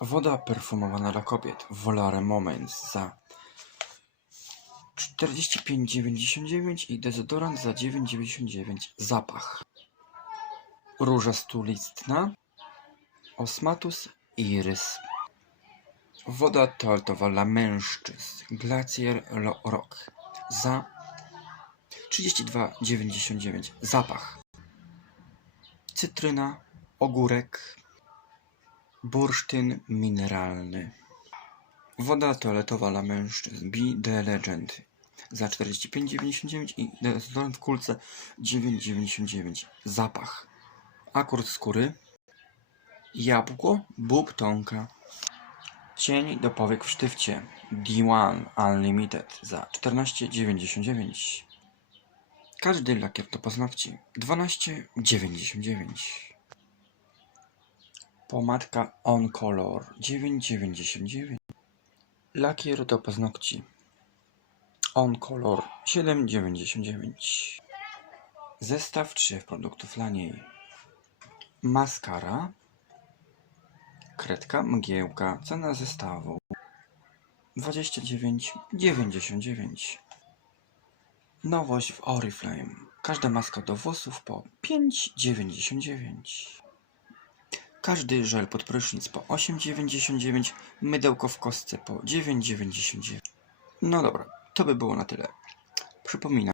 Woda perfumowana dla kobiet Volare Moments za 45,99 i dezodorant za 9,99 zapach. Róża stulistna Osmatus Iris. Woda toaletowa dla mężczyzn Glacier Rock za 32,99 zapach. Cytryna, ogórek, bursztyn mineralny. Woda toaletowa dla mężczyzn Be The Legend za 45,99 i dezodorant w kulce 9,99 zapach. Akord skóry Jabłko, bób tonka. Cień do powiek w sztywcie D1 Unlimited za 14,99 Każdy lakier do paznokci 12,99 Pomadka On Color 9,99 Lakier do paznokci. On Color 7,99 Zestaw trzech produktów dla niej Maskara. Kredka, mgiełka, cena zestawu. 29,99 Nowość w Oriflame. Każda maska do włosów po 5,99 Każdy żel pod prysznic po 8,99 Mydełko w kostce po 9,99 No dobra, to by było na tyle. Przypominam,